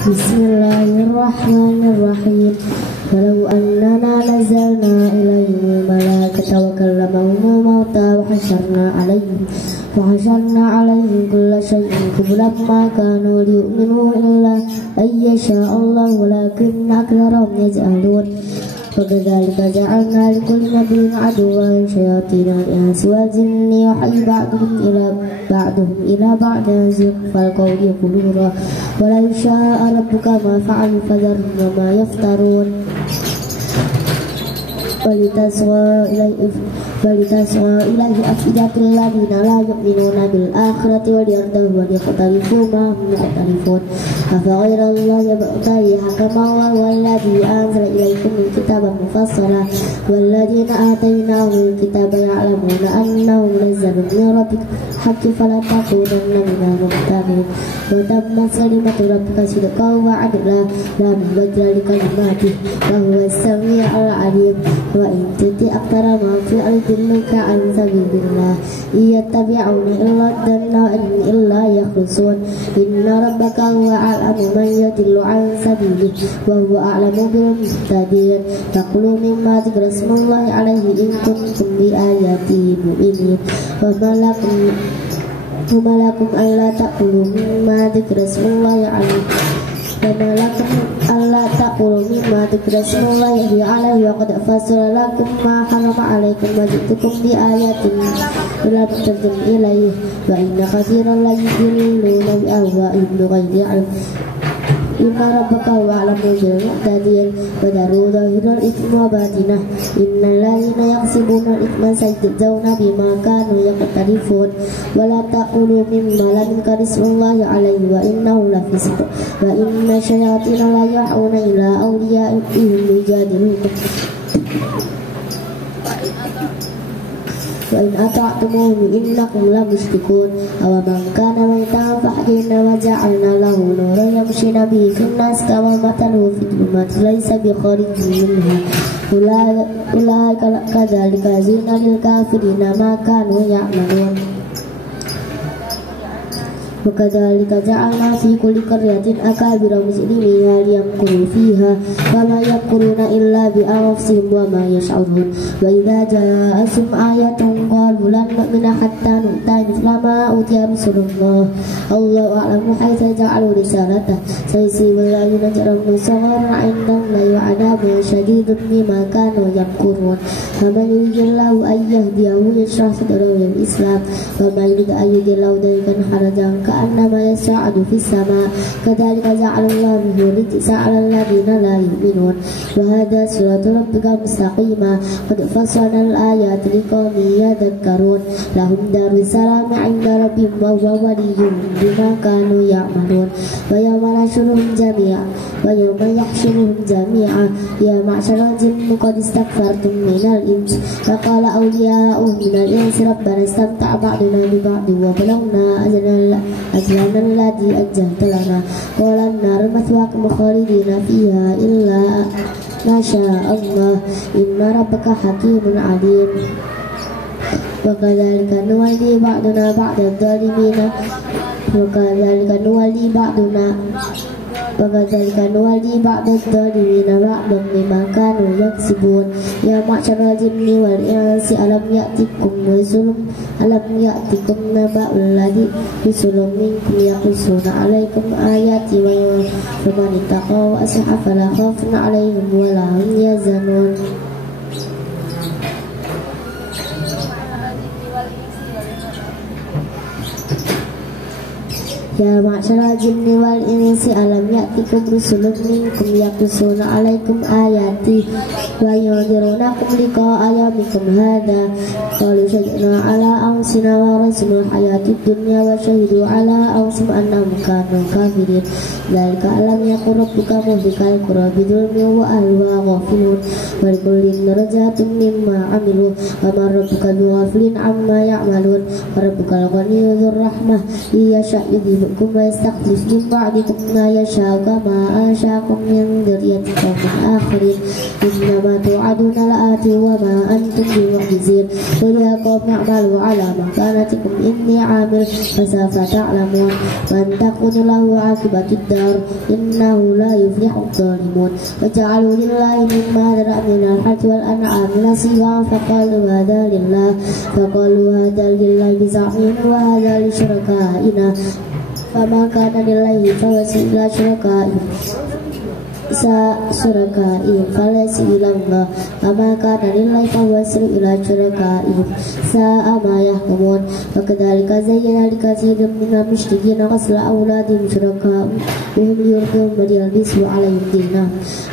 Bismillahirrahmanirrahim. Walau annana nazzalna ilaihim al-malaikata wa kallamahum al-mauta wa hasharna alaihim kulla shay'in qublan ma kanu liyu'minu illa an yasha Allah walakinna aktsarahum yajhalun. وكذلك جعلنا لكل نبي عدوا شياطين الإنس والجن يوحي بعضهم إلى بعض زخرف القول غرورا ولو شاء ربك ما فعلوا فذرهم وما يفترون. ولتصغى إليه أفئدة الذين لا يؤمنون بالآخرة وليرضوا وليختلفوا ما هم مختلفون. أفغير الله يبغي حكما وهو الذي أنزل إليكم الكتاب مفصلا والذين آتيناهم الكتاب يعلمون أنه منزل من ربك الحق فلا تكونن من الممتنين. وتمت كلمة ربك صدقا وعدلا لا مبدل لكلماته وهو السميع العليم. وإن تطع أكثر ما في الأرض يضلوك عن سبيل الله إن يتبعون إلا الظن وإن إلا يخرصون. إن ربك هو أعلم من يضل عن سبيله وهو أعلم بالمهتدين. فكلوا مما ذكر اسم الله عليه إن كنتم بآياته مؤمنين. وما لكم ألا تأكلوا مما ذكر اسم الله عليه وقد فصل لكم ما حرم عليكم وجئتكم بآيات لا ترجم إليه وإن كثيرا ليضلون بأهوائهم بغير علم. إن ربك هو أعلم بالمعتدين. وذروا ظاهر الإثم وباطنه إن الذين يكسبون الإثم سيجزون بما كانوا يقترفون. ولا تأكلوا مما لم يذكر اسم الله عليه وإنه لفسق وإن الشياطين لا يوحون إلى أوليائهم ليجادلوكم وإن أطعتموهم إنكم لمشركون. أومن كان ميتا فأحيينا وجعلنا له نورا يمشي به في الناس كمن مثله في الظلمات ليس بخارج منها أولئك كذلك زين للكافرين ما كانوا يعملون. وكذلك جعلنا في كل قرية أكابر مجرميها ليمكروا فيها وما يمكرون إلا بأنفسهم وما يشعرون. وإذا جاءتهم آية قالوا لن نؤمن حتى نؤتى مثل ما أوتي رسل الله أعلم حيث يجعل رسالته سيصيب الذين جرموا صغارا عند الله وعذاب شديد بما كانوا يمكرون. فمن يريد الله أن يهديه يشرح صدره للإسلام ومن يريد أن يضله ضيقا حرجا كأنما يصعد في السماء كذلك جعل الله الرجس على الذين لا يؤمنون. وهذا صراط ربك مستقيما قد فصلنا الآيات لقوم يذكرون. لهم دار السلام عند ربهم وهو وليهم بما كانوا يعملون. ويوم يحشرهم جميعا يا معشر الجن قد استكثرتم من الإنس فقال أولياؤهم من الإنس ربنا استمتع بعضنا ببعض وبلغنا أجلنا الذي أجلت لنا قال النار مثواكم خالدين فيها إلا ما شاء الله إن ربك حكيم عليم. وكذلك نولي بعضنا بعض الظالمين بعض الظالمين بعضا بما كانوا يكسبون. يا معشر الجن والإنس ألم يأتكم نبأ الذي رسل منكم يقصون عليكم آياتي فمن اتقى وأصلح فلا خوف عليهم ولا هم يحزنون. يا معشر الجن والإنس ألم يأتكم رسل منكم يقصون عليكم آياتي وينذرونكم لقاء يومكم هذا قالوا شهدنا على أنفسنا ورسلنا الحياة الدنيا وشهدوا على أنفسهم أنهم كانوا كافرين. ذلك ألم يكن ربك مهلك القرى بظلم وأهلها غافلون ولكل درجات مما عملوا وما ربك بغافل عما يعملون. وربك الغني ذو الرحمة إن يشاء يذهبكم منكم ويستخلف من بعدكم ما يشاء كما أنشأكم من ذرية قوم آخرين إنما توعدون لآت وما أنتم بمعجزين قل يا قوم اعملوا على مكانتكم إني عامل فسوف تعلمون من تكون له عاقبة الدار إنه لا يفلح الظالمون وجعلوا لله مما ذرأ من الحرث والأنعام نصيبا فقالوا هذا لله بزعمهم وهذا لشركائنا فما كان لله فوسع إلى شركائهم فليس إلى الله وما كان لله فوسع إلى شركائهم ساء ما يحكمون وكذلك زين لكثير من المشركين قتل أولادهم شركاءهم وهم يردون وليلبسوا عليهم دينهم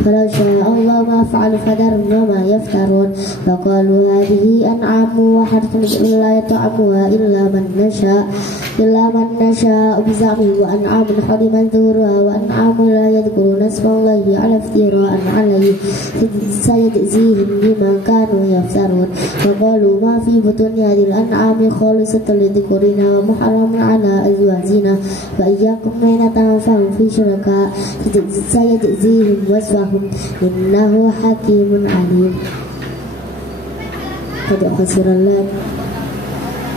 فلو شاء الله ما فعل فذرهم وما يفترون فقالوا هذه أنعام وحرث لا يطعمها إلا من نشاء بزعمه وأنعام حرمت ظهورها وأنعام لا يذكرون اسم الله على افتراء عليه سيجزيهم بما كانوا يفترون فقالوا ما في بطون هذه الأنعام خالصة لذكورنا ومحرم على أزواجنا فإياكم من تنفعوا في شركاء سيجزيهم وصفهم إنه حكيم عليم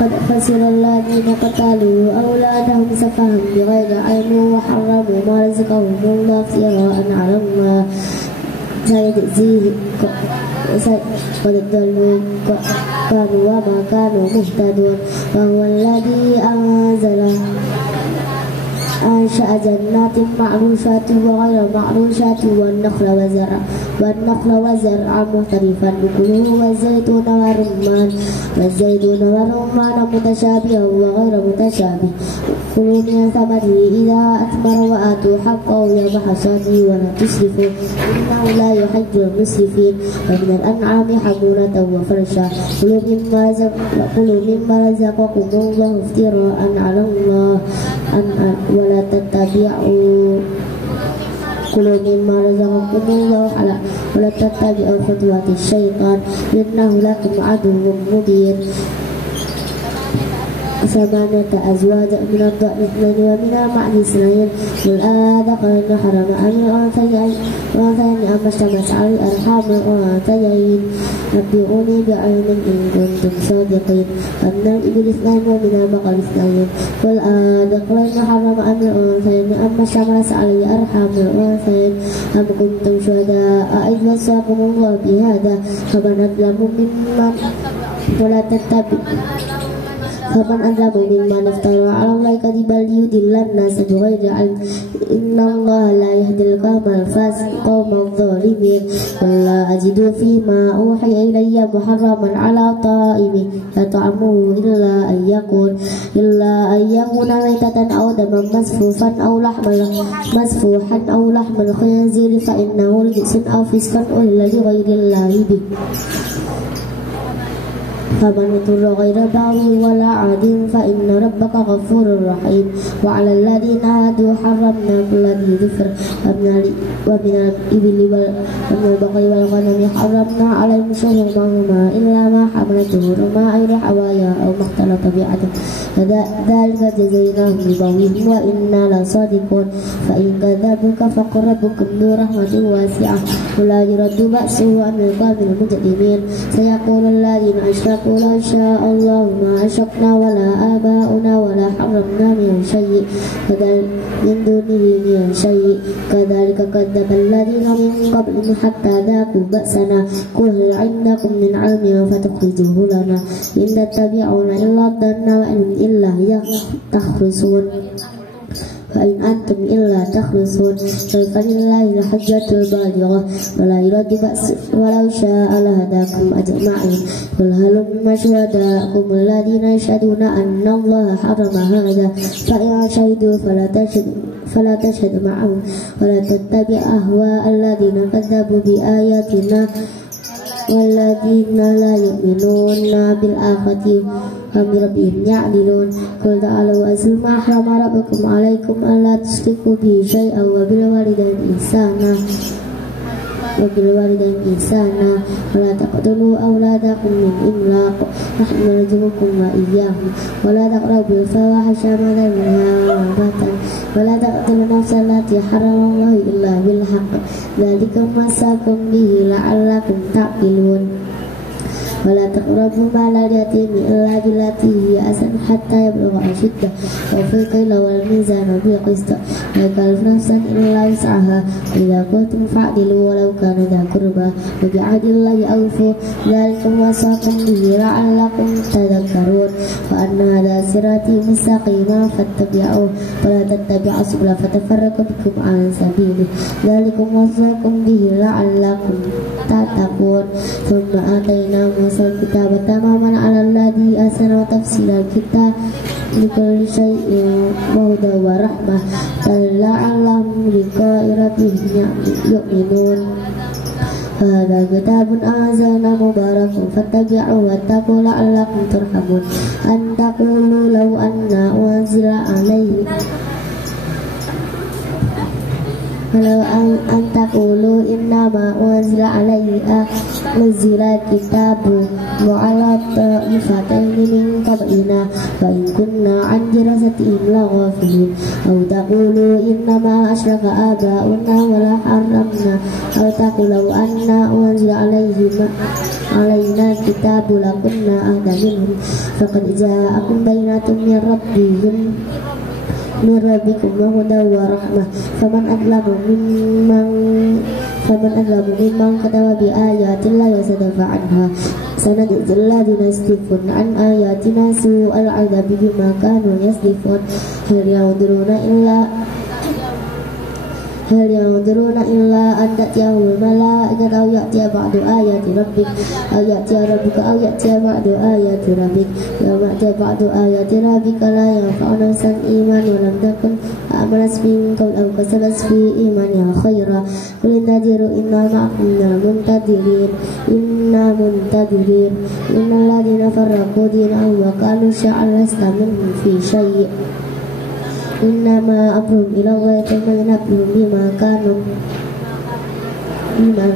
قد خسر الذين قتلوا أولادهم سفها بغير علم وحرموا ما رزقهم الله افتراء على الله سيجزيهم قد ضلوا كانوا وما كانوا مهتدون وهو الذي أنشأ جنات معروشات وغير معروشات والنخل وزرعا مختلفا أكله والزيتون والرمان متشابها وغير متشابه كلوا من ثمره إذا أثمر وآتوا حقه يوم حصاده ولا تسرفوا إنه لا يحب المسرفين ومن الأنعام حمولة وفرشا كلوا مما رزقكم الله افتراء على الله ولا تتبعوا كلوا مما رزقكم الله ولا تتبعوا خطوات الشيطان إنه لكم عدو مبين 8 أزواج من الضأن 2 ومن المعز 2 قل أذكرين حرم أم الأنثيين أم اشتملت على الأرحام الأنثيين نبئوني بعلم إن كنتم صادقين ومن الإبل 2 ومن البقر 2 قل أذكرين حرم أم الأنثيين أم اشتملت على الأرحام الأنثيين أم كنتم شهداء إذ وصاكم الله بهذا فمن أظلم ممن ولا تتبع فمن أظلم ممن افترى على الله كذبا ليضل الناس بغير علم إن الله لا يهدي القوم الفاسقين قوم الظالمين ولا أجد فيما أوحي إلي محرما على طائم يطعمه إلا أن يكون ميتة أو دما مسفوحا أو لحم الخنزير فإنه رجس أو فسقا أهل لغير الله به فمن اضطر غير باغ ولا عاد فإن ربك غفور رحيم وعلى الذين هادوا حرمنا كل ذي ظفر ومن الإبل ومن البقر والغنم حرمنا عليهم شهومهما إلا ما حملت ظهورهما أو حوايا أو ما اختلط بعدم ذلك جزيناهم ببغيهم وإنا لصادقون فإن كذبوك فقل ربكم ذو رحمة واسعة ولا يرد بأسه عن القوم المجرمين سيقول الذين أشركوا لو شاء الله ما أشركنا ولا آباؤنا ولا حرمنا من شيء من دونه من شيء كذلك كذب الذين من قبلهم حتى ذاقوا بأسنا قل هل عندكم من علم فتخرجوه لنا إن تتبعون إلا الظن وإن إلا تخرصون فإن أنتم إلا تخرصون فلله الحجة البالغة ولا يرد بأس ولو شاء لهداكم أجمعين قل هلم شهداءكم الذين يشهدون أن الله حرم هذا فإن شهدوا فلا تشهد معهم ولا تتبع أهواء الذين كذبوا بآياتنا والذين لا يؤمنون بالآخرة هم بربهم يعدلون قل تعالوا أتل ما حرم ربكم عليكم ألا تشركوا به شيئا وبالوالدين إحسانا وبالوالدين إحسانا ولا تقتلوا أولادكم من إملاق نحن نرزقكم وإياهم ولا تقربوا الفواحش ما ظهر منها وما بطن ولا تقتلوا النفس التي حرم الله إلا بالحق ذلك وصاكم به لعلكم تعقلون ولا تقربوا مال اليتيم إلا بالتي هي أحسن حتى يبلغ أشده وفي الكيل والميزان بالقسط لا يكلف نفسا إلا وسعها إذا قلتم فاعدلوا ولو كان ذا قربى وبعهد الله أوفوا ذلكم وصاكم به لعلكم تذكرون وأن هذا صراطي مستقيما فاتبعوه ولا تتبعوا السبل فتفرق بكم عن سبيله ذلكم وصاكم به لعلكم تتقون ثم آتينا موسى الكتاب تماما على الذي أحسن وتفصيل الكتاب لكل شيء وهدى ورحمة لعلهم بلقاء ربهم يؤمنون هذا كتاب أنزلنا مبارك فاتبعوه واتقوا لعلكم ترحمون أن تقولوا لو أن أنزل عليه ولو أن تقولوا إنما أنزل عليه نزل الكتاب وعلى طائفتين من قبلنا فإن كنا عن دراستهم لغافلين أو تقولوا إنما أشرك آباؤنا ولا حرمنا أو تقولوا أن أنزل علينا الكتاب لكنا أهدى منهم فقد جاءكم بينة من ربكم وهدى ورحمة فمن أظلم ممن كتب بآيات الله وصدف عنها سنجزي الذين يصدفون عن آياتنا سوء العذاب بما كانوا يصدفون هل ينظرون إلا أن تأتيهم الملائكة أو يأتي بعض آيات ربك أو يأتي ربك أو يأتي بعض آيات ربك يوم يأتي بعض آيات ربك لا ينفع نفسا إيمان ولم تكن آمنت من قبل أو كسبت في إيمانها خيرا قل انتظروا إنا معكم منتظرين إن الذين فرقوا دينهم وقالوا شيعا لست منهم في شيء إنما أمرهم إلى الله ثم ينبئهم بما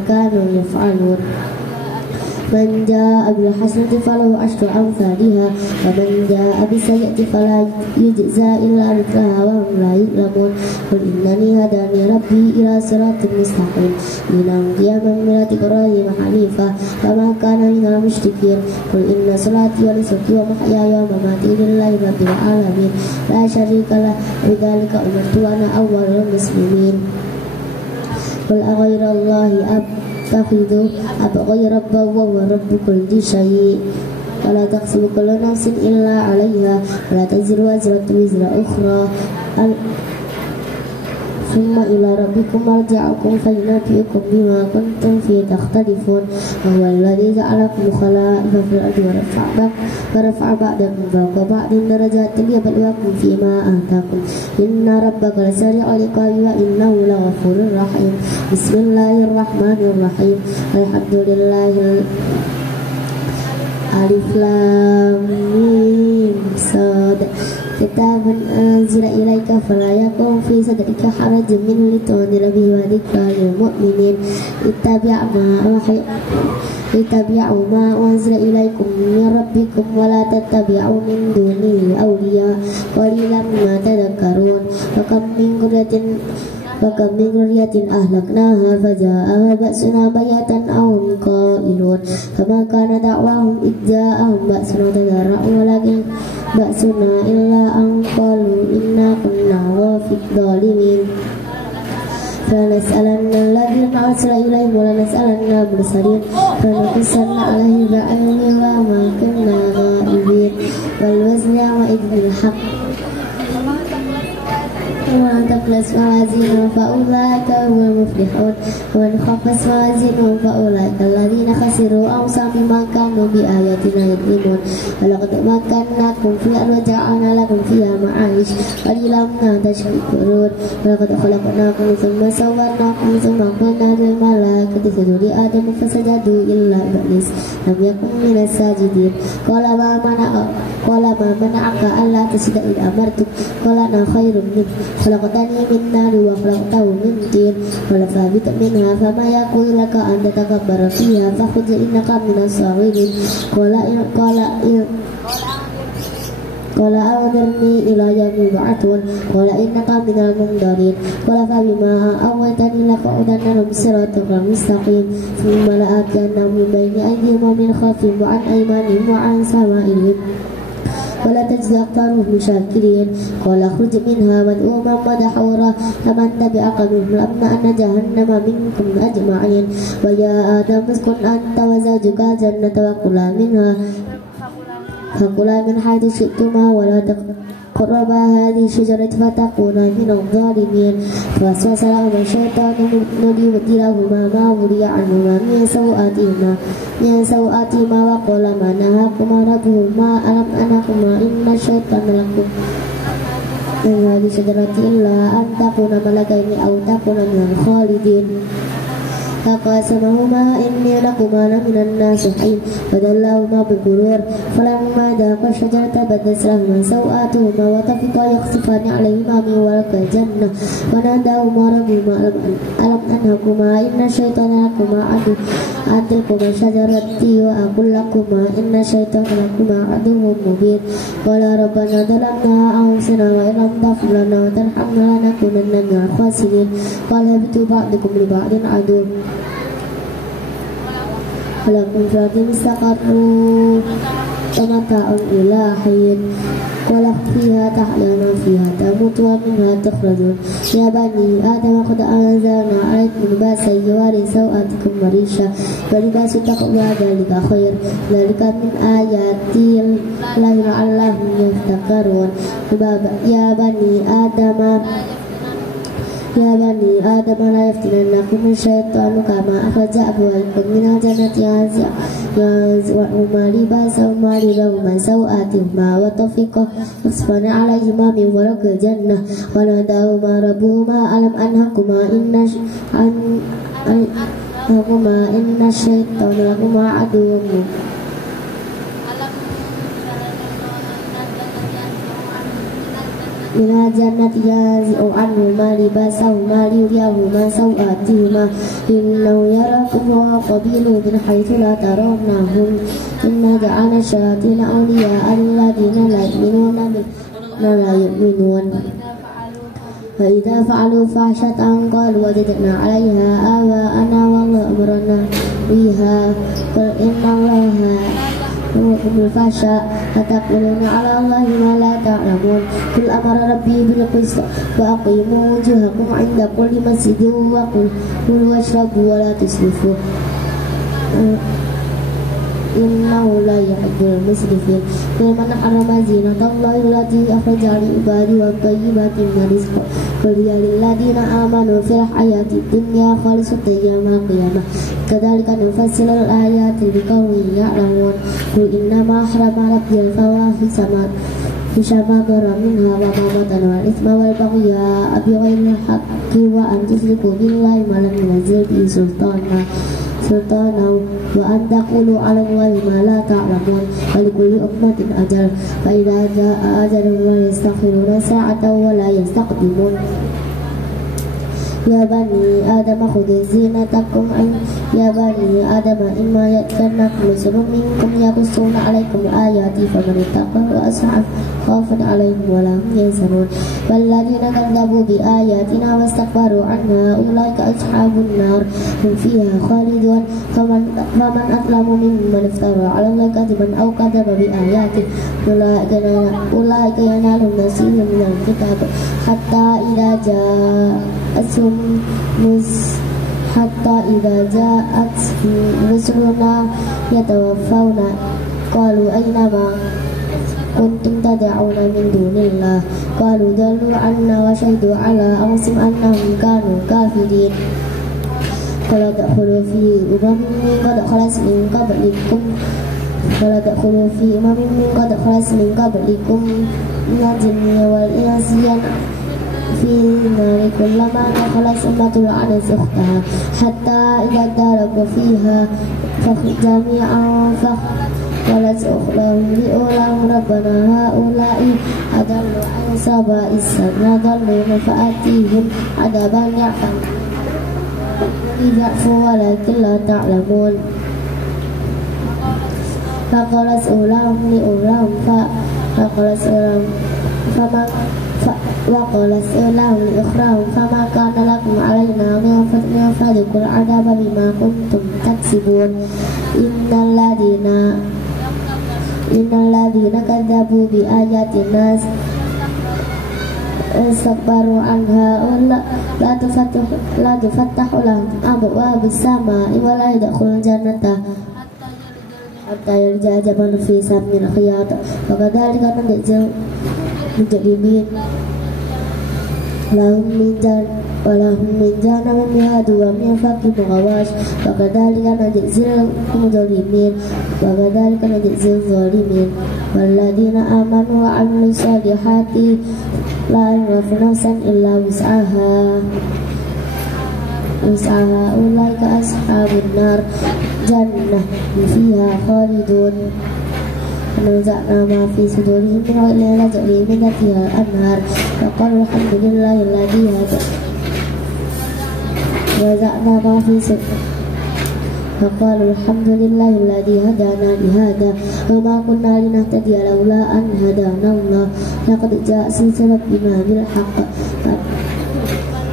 كانوا يفعلون من جاء بالحسنة فله عشر أمثالها ومن جاء بالسيئة فلا يجزى إلا مثلها وهم لا يظلمون قل إنني هداني ربي إلى صراط مستقيم دينا قياما ملة إبراهيم حنيفا وما كان من المشركين قل إن صلاتي ونسكي ومحياي ومماتي لله رب العالمين لا شريك له بذلك أمرت وأنا أول المسلمين قل أغير الله أبغي ربا وهو رب كل شيء ولا تكسب كل نفس إلا عليها ولا تزر وزرة وزر أخرى ثم إلى ربكم مرجعكم فينبئكم بما كنتم فيه تختلفون وهو الذي جعلكم خلائف في الأرض ورفع بعضكم فوق بعض درجات ليبلوكم فيما آتاكم إن ربك لسريع العقاب وإنه لغفور رحيم بسم الله الرحمن الرحيم الحمد لله ألف لام ميم صاد كتاب أنزل إليك فلا يكن في صدرك حرج منه لتنذر به وذكرى للمؤمنين اتبعوا ما أنزل إليكم من ربكم ولا تتبعوا من دونه أولياء قليلا ما تذكرون وكم من قرية أهلكناها فجاءها بأسنا بياتا أو هم قائلون فما كان دعواهم إذ جاءهم بأسنا تضرعوا ولكن بأسنا إلا أن قالوا إنا كنا ظالمين فلنسألن الذين أرسل إليهم ولنسألن المرسلين فلنقصن عليهم بعلم وما كنا غائبين والوزن يومئذ بالحق ومن ثقلت موازينه فأولئك هم المفلحون ومن خفت موازينه فأولئك الذين خسروا أنفسهم بما كانوا بآياتنا يظلمون ولقد مكناكم في الأرض وجعلنا لكم فيها معايش قليلا ما تشكرون ولقد خلقناكم ثم صورناكم ثم قلنا للملائكة اسجدوا لآدم فسجدوا إلا إبليس لم يكن من الساجدين قال ما منعك قال ما منعك ألا تسجد إذ أمرتك قال أنا خير منك خلقتني من نار وخلقته من طين قال فاهبط منها فما يكون لك أن تتكبر فيها فاخرج إنك من الصاغرين قال أنظرني إلى يوم يبعثون قال إنك من المنظرين قال فبما أغويتني لأقعدن لهم صراطك المستقيم ثم لآتينهم من بين أيديهم ومن خلفهم وعن أيمانهم وعن شمائلهم ولا تجد أكثرهم شاكرين قال اخرج منها مذءوما مدحورا فمن تبعك منهم لأملأن جهنم منكم أجمعين ويا آدم اسكن أنت وزوجك الجنة فكلا من حيث شئتما ولا تقربا هذه الشجرة فتكونا من الظالمين فوسوس لهما الشيطان ليبدلهما ما ولي عنهما من سوآتهما وقال ما نهاكما ربهما ألم أنهكما إن الشيطان لكم من هذه الشجرة إلا أن تكونا ملكين أو تكونا من الخالدين فقاسمهما إني لكما لمن الناصحين فدلاهما بغرور فلما ذاقا الشجرة بدت لهما سوآتهما وطفقا يخصفان عليهما من ورق الجنة وناداهما ربهما ألم أنهكما إن الشيطان لكما عدو آتيكما الشجرة وأقول لكما إن الشيطان لكما عدو مبين قال ربنا ظلمنا أنفسنا وإن لم تغفر لنا وترحمنا لنكونن من الخاسرين قال اهبطوا بعضكم لبعض عدو ولكم في الأرض مستقر ومتاع إلى حين ولكم فيها تحيون وفيها تموت ومنها تخرجون يا بني آدم قد أنزلنا عليكم لباسا يواري سوآتكم وريشا ولباس التقوى ذلك خير ذلك من آيات الله لعلهم يذكرون يا بني آدم لا يفتننكم الشيطان كما أخرج أبويكم من الجنة ينزعهما لباسهما ليريهما سوآتهما وطفقا يخصفان عليهما من ورق الجنة وناداهما ربهما ألم أنهكما إن الشيطان لكما عدو مبين من الجنة ينزع عنهما لباسهما ليريهما سوآتهما إنه يراكم وقبيله من حيث لا ترونهم إنا جعلنا الشياطين أولياء الذين لا يؤمنون فإذا فعلوا فاحشة قالوا وجدنا عليها آباءنا والله أمرنا بها قل إن الله يأمركم بالفحشاء أتقولون على الله ما لا تعلمون قل أمر ربي بالقسط وأقيموا وجوهكم عند كل مسجد وكلوا واشربوا ولا تسرفوا إنه لا يحب المسرفين قل من حرم زينة الله التي أخرج لعباده والطيبات من الرزق قل هي للذين آمنوا في الحياة الدنيا خالصة يوم القيامة كذلك نفصل الآيات لقوم يعلمون قل إنما حرم ربي الفواحش ما ظهر منها وما بطن والإثم والبغي بغير الحق وأن تشركوا بالله ما لم ينزل به سلطانا وأن تقولوا على الله ما لا تعلمون ولكل أمة أجل فإذا جاء أجلهم لا يستأخرون ساعة ولا يستقدمون يا بني آدم خذوا زينتكم إما يأتينكم رسل منكم يقصون عليكم آياتي فمن اتقى وأصحى خوف عليهم ولا هم يحزنون والذين كذبوا بآياتنا واستكبروا عنها أولئك أصحاب النار هم فيها خالدون فمن أظلم ممن افترى على الله كذبا أو كذب بآياته أولئك ينالهم نصيبهم من الكتاب حتى إذا جاءت رسلنا يتوفون قالوا أين ما كنتم تدعون من دون الله قالوا ضلوا عنا وشهدوا على أنفسهم أنهم كانوا كافرين قال ادخلوا في أمم قد خلت من قبلكم من الجن والإنس في النار كلما دخلت أمة لعنت أختها حتى إذا اداركوا فيها قالت أخراهم لأولاهم ربنا هؤلاء أضلوا عن سواء السبيل يضلون فآتيهم عذابا يعفو ولكن لا تعلمون فقالت أولاهم لأولاهم وقالت أولاهم لأخراهم فما كان لكم علينا من فضل فذوقوا العذاب بما كنتم تكسبون إن الذين كذبوا بآياتنا استكبروا عنها لا تفتح لهم أبواب السماء ولا يدخلون الجنة حتى يلج جبل في سم الخياط وكذلك نجزي المجرمين ولهم من جهنم مهاد ومن فوقهم غواش وكذلك نجزي المجرمين وكذلك نجزي الظالمين والذين آمنوا وعملوا الصالحات لا يكلف نفسا إلا وسعها أولئك أصحاب النار جنة فيها خالدون ونزعنا ما في صدورهم من غل تجري من تحتها الأنهار وقالوا الحمد لله الذي هدانا ونزعنا ما في صدورهم فقالوا الحمد لله الذي هدانا لهذا وما كنا لنهتدي لولا أن هدانا الله لقد جاء سلسلة بما بالحق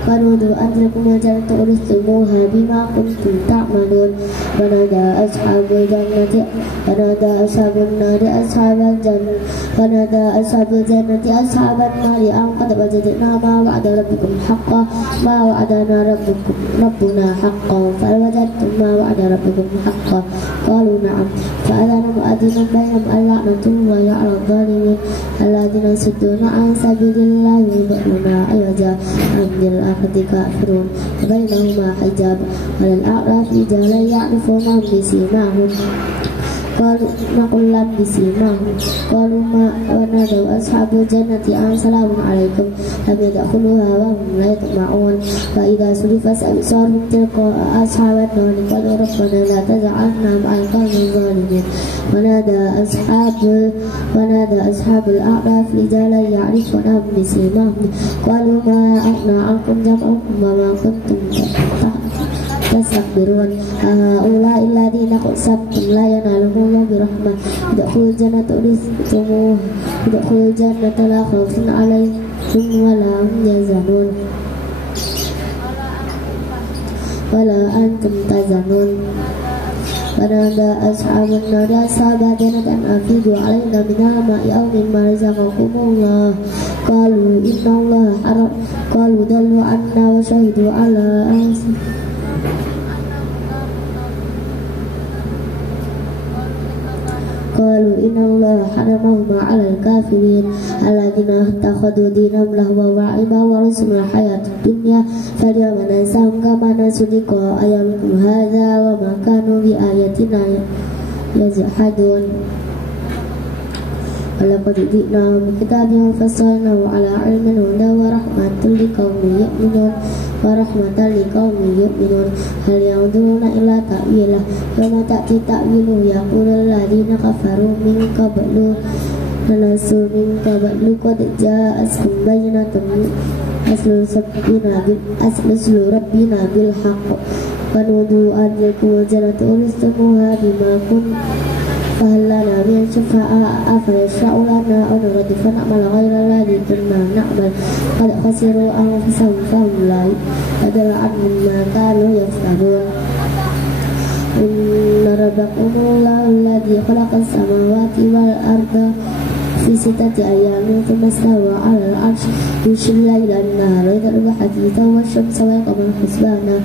فنودوا أن تلكم الجنة أورثتموها بما كنتم تعملون ونادى أصحاب النار أصحاب النار أن قد وجدنا ما وعد ربكم حقا ما وعدنا ربنا حقا فوجدتم ما وعد ربكم حقا قالوا نعم فأذن مؤذن بينهم اللعنة الله على الظالمين الذين يصدون عن سبيل الله ويبغون عوجا عن بالآخرة كافرون وبينهما حجاب وللأعراف رجالا يعرفونهم بسيماهم قالوا نقول لهم بسيماهم قالوا ما ونادوا أصحاب الجنة أن سلام عليكم لم يدخلوها وهم لا يطمعون فإذا صرفت أبصارهم تلقاء أصحاب النار قالوا ربنا لا تجعلنا مع القوم الظالمين ونادى أصحاب الأعراف رجالا يعرفونهم بسيماهم قالوا ما أغنى عنكم جمعكم وما كنتم تستكبرون هؤلاء الذين أقسمتم لا ينالهم الله برحمة ادخلوا الجنة أورثتموها ادخلوا الجنة لا خوف عليكم ولا هم يحزنون ولا أنتم تحزنون ونادى أصحاب النار أصحاب الجنة أن أفيضوا علينا من الماء أو مما رزقكم الله قالوا إن الله حرم قالوا ضلوا عنا وشهدوا على أنفسهم قالوا إن الله حرمهما على الكافرين الذين اتخذوا دينهم لهوا ولعبا ورسوم الحياة الدنيا فاليوم ننساهم كما نسوا لقاء يومهم هذا وما كانوا بآياتنا يجحدون ولقد جئناهم بكتاب فصلناه على علم هدى ورحمة لقوم يؤمنون هل ينظرون إلا تأويله يوم تأتي تأويله يقول الذين كفروا من قبل فنسوا من قبل قد جاءتهم بينة أصل ربنا بالحق فنودوا أن تلكم الجنة أورثتموها بما كنتم فهل لنا من شفعاء فيشفع لنا أو نرد فنعمل غير الذي كنا نعمل قد خسروا أنفسهم فهم لا يدرون عنهم ما كانوا يفترون إن ربكم الله الذي خلق السماوات والأرض في 6 أيام ثم استوى على العرش يغشي الليل النهار يطلب حثيثا والشمس والقمر حسبانا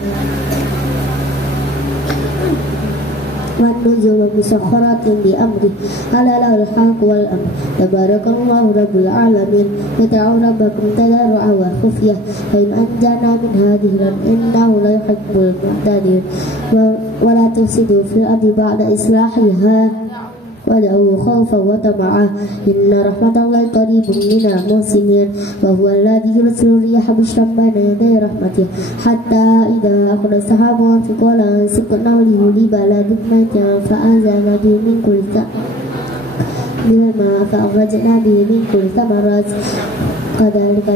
والنجوم مسخرات بأمره ألا له الحق والأمر تبارك الله رب العالمين ادعوا ربكم تضرعا وخفية فإن أنجانا من هذه إنه لا يحب المعتدين ولا تفسدوا في الأرض بعد إصلاحها ودعوه خوفا وطمعا إن رحمة الله قريب من المحسنين وهو الذي يرسل الرياح بشرا بين يدي رحمته حتى إذا أخذ السحاب ثقالا سقناه لبلد ميت فأنزلنا به من كل من الماء فأخرجنا به من كل ثمرات كذلك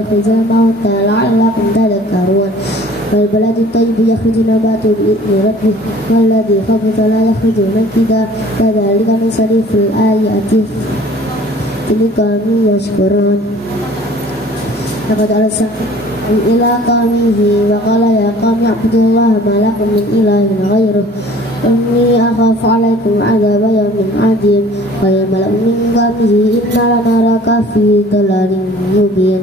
نخرج الموتى لعلكم تذكرون والبلد الطيب يخرج نباته بإذن ربه والذي خبث لا يخرج نكدا كذلك نصرف الآيات لقوم يشكرون لقد أرسلنا إلى قومه وقال يا قوم اعبدوا الله ما لكم من إله غيره إني أخاف عليكم عذاب يوم عظيم قال الملأ من قومه إنا لنراك في ضلال مبين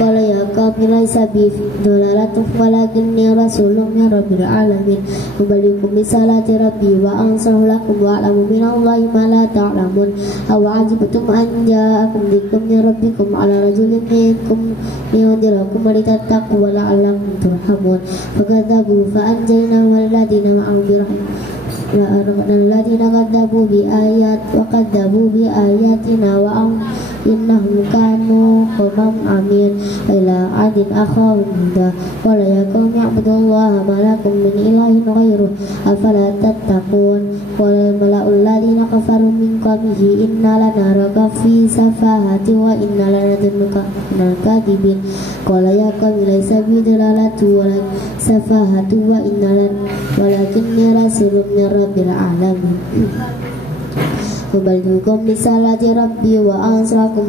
قال يا قوم ليس بي ضلالة ولكني رسول من رب العالمين أبلغكم رسالات ربي وأنصح لكم وأعلم من الله ما لا تعلمون أو عجبتم أن جاءكم ذكر من ربكم على رجل منكم لينذركم ولتتقوا ولعلكم ترحمون فكذبوا فأنجيناه والذين معه برحمة الذين كذبوا بآياتنا إنهم كانوا قوما عمين إلى عاد أخاهم هودا قال يا قوم اعبدوا الله ما لكم من إله غيره أفلا تتقون قال الملأ الذين كفروا من قومه إنا لنراك في سفاهة وإنا لنظنك من الكاذبين قال يا قوم ليس بي ضلالة ولا سفاهة ولكني رسول من رب العالمين أبلغكم رسالات ربي وأنصحكم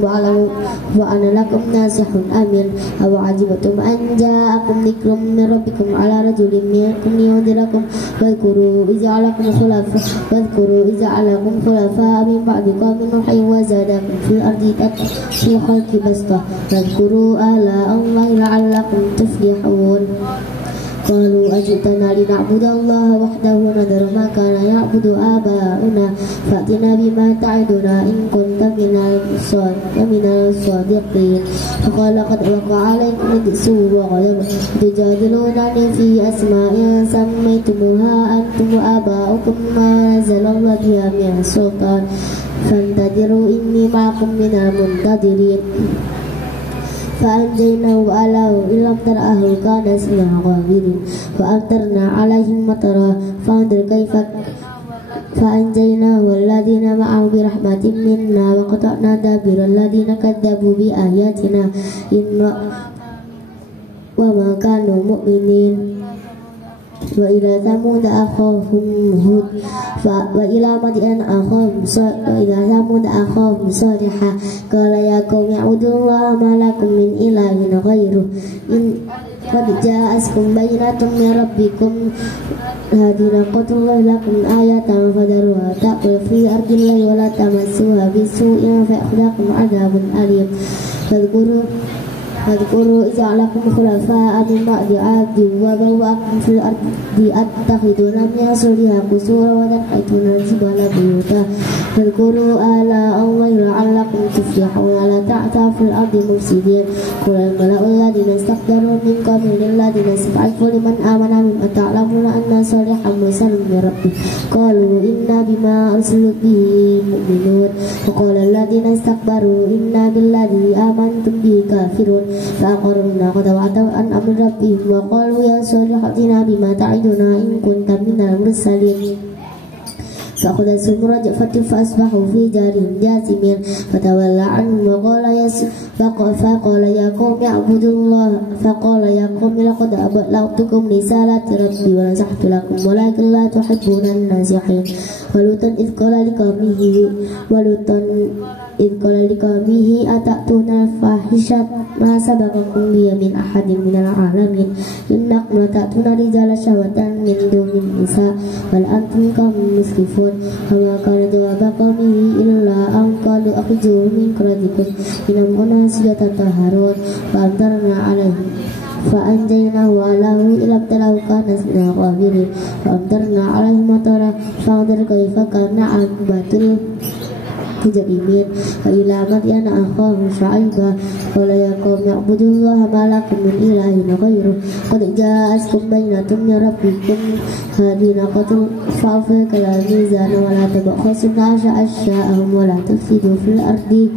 وأنا لكم ناصح أمين أو عجبتم أن جاءكم ذكر من ربكم على رجل منكم لينذركم واذكروا إذ جعلكم خلفاء من بعد قوم نوح وزادكم في الأرض في خلق بسطة واذكروا آلاء الله لعلكم تفلحون قالوا أجئتنا لنعبد الله وحده ونذر ما كان يعبد آباؤنا فأتنا بما تعدنا إن كنت من الصادقين فقال قد وقع عليكم رجس وغضب تجادلونني في أسماء سميتموها أنتم وآباؤكم ما نزل الله بها من سلطان فانتظروا إني معكم من المنتظرين فأنجيناه وأهله إلا امتلأه كان سميع غابرين فأمطرنا عليهم مطرا فانظر كيف فأنجيناه والذين معه برحمة منا وقطعنا دابر الذين كذبوا بآياتنا وما كانوا مؤمنين وإلى ثمود أخاهم هود وإلى مدين أخاهم صالحا قال يا قوم اعبدوا الله ما لكم من إله غيره إن قد جاءتكم بينة من ربكم هذه ناقة الله لكم آية فذروها تأكل في أرض الله ولا تمسوها بسوء فيأخذكم عذاب أليم واذكروا إذ جعلكم خلفاء من بعد عاد وبوأكم في الأرض أتخذون من سورها قصورا وتنحتون الجبال بيوتا واذكروا آلاء الله لعلكم تفلحون ولا تعثوا في الأرض مفسدين قال الملأ الذين استكبروا من قومه للذين استضعفوا لمن آمن منهم أتعلمون أن صالحا مرسل من ربه قالوا إنا بما أرسلت به مؤمنون وقال الذين استكبروا إنا بالذي آمنتم به كافرون فأقروا الناقة وعتوا عن أمر ربهم وقالوا يا صالح ائتنا بما تعدنا إن كنت من المرسلين فأخذتهم الرجفة فأصبحوا في دارهم جاثمين فتولى عنهم فقال يا قوم اعبدوا الله فقال يا قوم لقد أبلغتكم رسالة ربي ونصحت لكم ولكن لا تحبون الناصحين ولوطا إذ قال لقومه أتأتون الفاحشة ما سبقكم بها من أحد من العالمين إنكم لتأتون الرجال شهوة من دون النساء بل أنتم قوم مسرفون وما كان جواب قومه إلا أن قالوا أخرجوه من قريتكم إنهم أناس يتطهرون فأمطرنا عليهم فأنجيناه وأهله إلى ابتلاه كان من الغابرين فأمطرنا عليهم مطرا فانظر كيف كان عاقبة المجرمين وإلى مدين أخاهم شعيبا قال يا قوم اعبدوا الله ما لكم من إله غيره قد جاءتكم بينة من ربكم هذه ناقة فأوفوا الميزان ولا تبخسوا الناس أشياءهم ولا تفسدوا في الأرض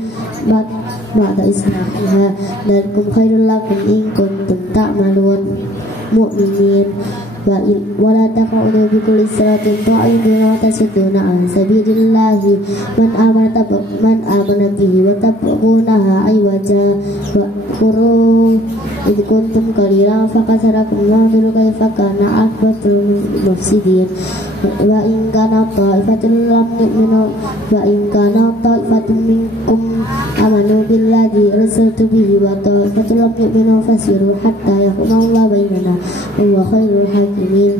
بعد إصلاحها ذلكم خير لكم إن كنتم تعملون مؤمنين ولا تقعدوا بكل صراط تعيدون وتصدون عن سبيل الله من آمن به وتبغونها عوجا واذكروا إذ كنتم قليلا فكثركم وانظروا كيف كان عاقبة المفسدين وإن كانت طائفة منكم آمنوا بالذي أرسلت به وطائفة لم يؤمنوا فاصبروا حتى يحكم الله بيننا وهو خير الحاكمين